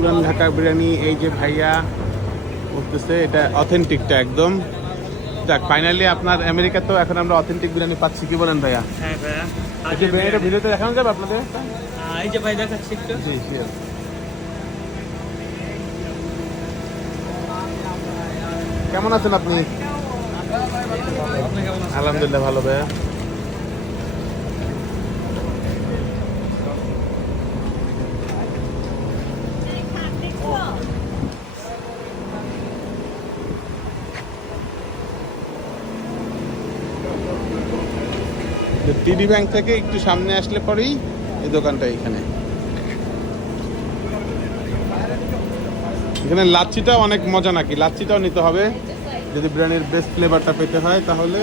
পুরান ঢাকা বিরিয়ানি। এই যে ভাইয়া বলতেছে এটা অথেন্টিকটা একদম। যাক, ফাইনালি আপনার আমেরিকা তো এখন আমরা অথেন্টিক বিরিয়ানি পাচ্ছি, কি বলেন ভাইয়া? হ্যাঁ ভাইয়া, এই যে বিরিয়ানিটা ভিডিওতে দেখানো যাবে আপনাদের? এই যে ভাই দেখাচ্ছি একটু। জি জি। কেমন আছেন আপনি? আপনি কেমন আছেন? আলহামদুলিল্লাহ ভালো ভাইয়া। টিডি ব্যাংক থেকে একটু সামনে আসলে পরেই এই দোকানটা। এখানে এখানে লাচ্ছিটাও অনেক মজা নাকি? লাচ্ছিটাও নিতে হবে যদি বিরিয়ানির বেস্ট ফ্লেভারটা পেতে হয় তাহলে।